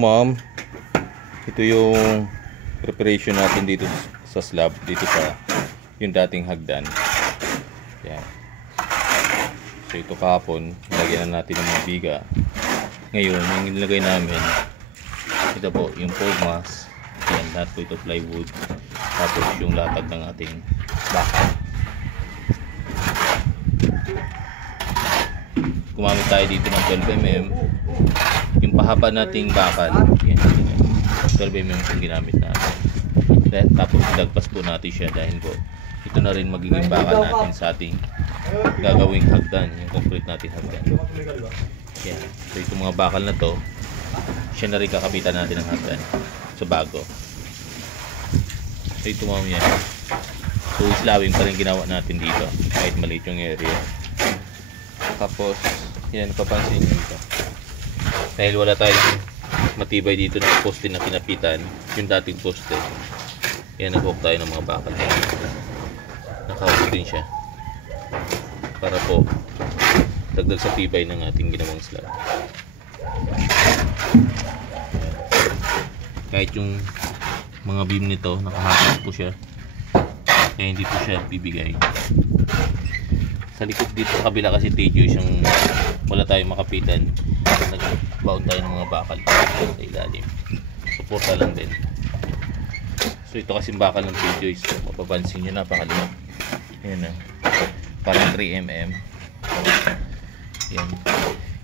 ma'am, ito yung preparation natin dito sa slab, dito sa yung dating hagdan. Yan. So ito kahapon, nilagyan na natin ng mga biga. Ngayon, yung nilagay namin, ito po, yung formas. Yan, lahat po ito plywood. Tapos yung latag ng ating bakal. Gumamit tayo dito ng 12mm. Yung pahaba nating bakal, yan, 12mm yung ginamit natin. Tapos ilagpas po natin siya dahil po ito na rin magiging bakal natin sa ating gagawing hagdan, yung concrete natin hagdan. Yan. So itong mga bakal na to, siya na rin kakabitan natin ng hagdan sa bago. So ito mga yan. So slabing pa rin ginawa natin dito kahit maliit yung area. Tapos yan, papansin nyo ito. Dahil wala tayong matibay dito na poste na kinapitan, yung dating poste. Yan, nag-hook tayo ng mga bakal. Naka-hook din siya. Para po dagdag sa tibay ng ating ginawang slab. Kahit yung mga beam nito, nakahatak po siya. Kaya hindi po siya bibigay. Sa likod dito, sa kabila kasi tedious yung wala tayong makapitan. Nag-bound tayo ng mga bakal sa ilalim. Suporta lang din. So ito kasing bakal ng tedious, mapapansin nyo, napakaliit. Ayan na. Parang 3mm. Yan.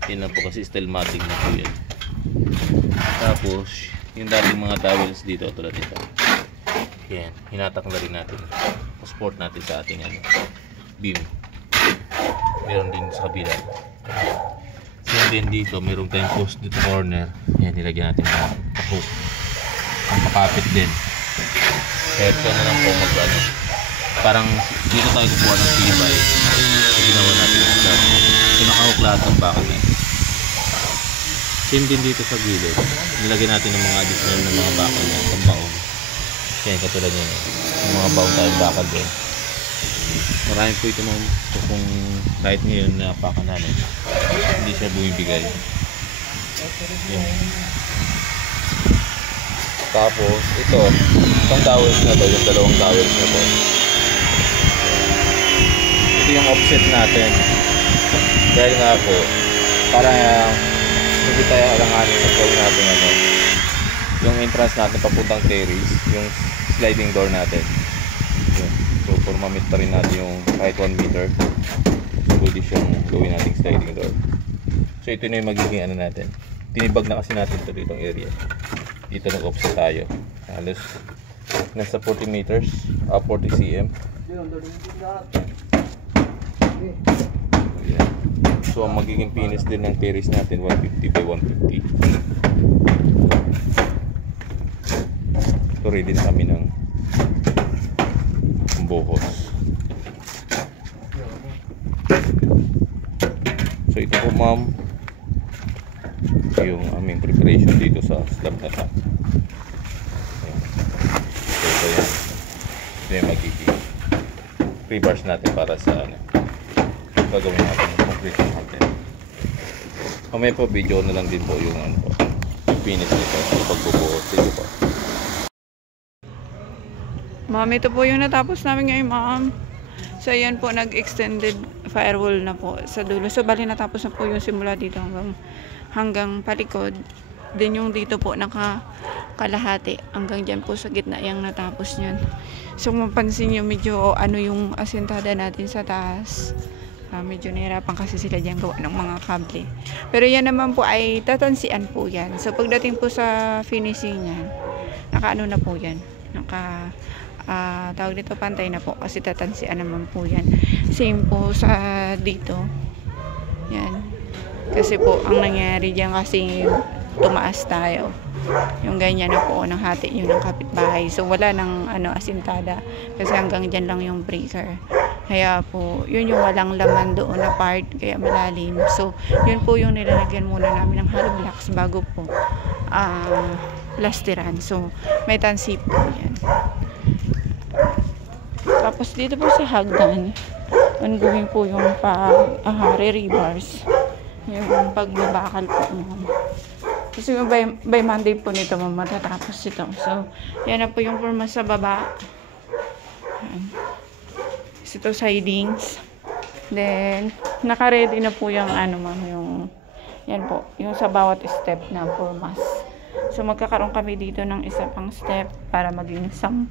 Yan lang po kasi stelmatic na po yan. Tapos yung dating mga towels dito tulad nito. Yan. Hinatak na rin natin. Support natin sa ating beam. Meron din sa kabila. So din dito, meron tayong post dito corner. Yan, nilagyan natin sa hook. Ang pakapit din. Kaya ito na lang po mag-ano. Parang dito tayo kukuha ng tibay. Ginawa natin yung slab. So nakahook lahat ng bakal na. Same din dito sa gilid. Nilagyan natin ng mga additional na mga bakal na pambaon. Yan, katulad nyo. Yung mga baon tayong bakal din. Marami po ito mga kung kahit ngayon na paka namin, hindi siya bumibigay. Yan. Tapos ito, itong towels na to, yung dalawang towels na to. Ito yung offset natin. Dahil nga po, para hindi tayo alanganin sa gawin natin yung entrance natin papuntang terrace, yung sliding door natin. Yan. So for mamit pa rin natin yung kahit 1 meter, pwede siyang gawin nating sliding door. So ito na yung magiging natin. Tinibag na kasi natin ito ditong area. Dito nag-offset tayo. Halos nasa 40 meters, 40 cm. Ayan. So ang magiging finish din ng terrace natin 150 by 150. So ready na kami ng buhos. So ito po ma'am yung aming preparation dito sa slab na ito. So ito yan. Ito yung magiging pre-bars natin para sa gagawin natin yung concrete natin. Kamaya po video na lang din po yung finish nito, yung pagbubuhos. Sige po ma'am, ito po yung natapos namin ngayon ma'am. So ayan po, nag-extended firewall na po sa dulo. So bali natapos na po yung simula dito hanggang palikod. Then yung dito po nakakalahati hanggang dyan po sa gitna yung natapos nyan. So mapansin nyo medyo yung asentada natin sa taas. Medyo nahirapan kasi sila dyan gawa ng mga kable. Pero yan naman po ay tatansian po yan. So pagdating po sa finishing yan, nakaano na po yan. Tawag dito, pantay na po kasi tatansian naman po yan. Same po sa dito. Yan. Kasi po ang nangyari diyan kasi tumaas tayo. Yung ganyan na po ng hati yun ng kapitbahay. So wala nang asintada kasi hanggang diyan lang yung breaker. Kaya po yun yung walang laman doon na part, kaya malalim. So yun po yung nilalagyan muna namin ng hollow blocks bago po plasteran. So may tansip po yan. Tapos dito po sa hagdan, ongoing po yung re-rebars, yung pagbabakal po. Kasi by Monday po nito matatapos ito. So, yan na po yung forma sa baba. Yan. Ito sidings. Then, naka-ready na po yung ano ma'am, yung yan po, yung sa bawat step na formas. So, magkakaroon kami dito ng isa pang step para maging 10.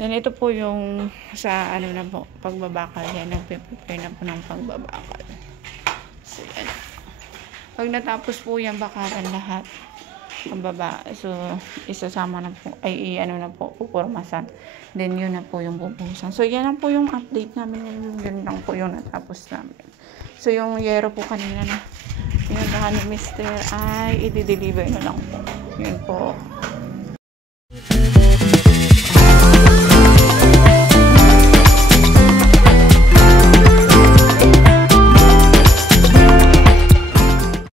Then, ito po yung sa ano na po, pagbabakal. Yan, nagpe-prepare na po ng pagbabakal. So, yan. Pag natapos po yung bakalan lahat, ang baba, so, isasama na po, ay ano na po, pupormasan. Then, yun na po yung bubuhusan. So, yan lang po yung update namin ngayon. Yun lang po yung natapos namin. So, yung yero po kanina na, yung ni Mr. ay i-deliver na lang po. Yun po.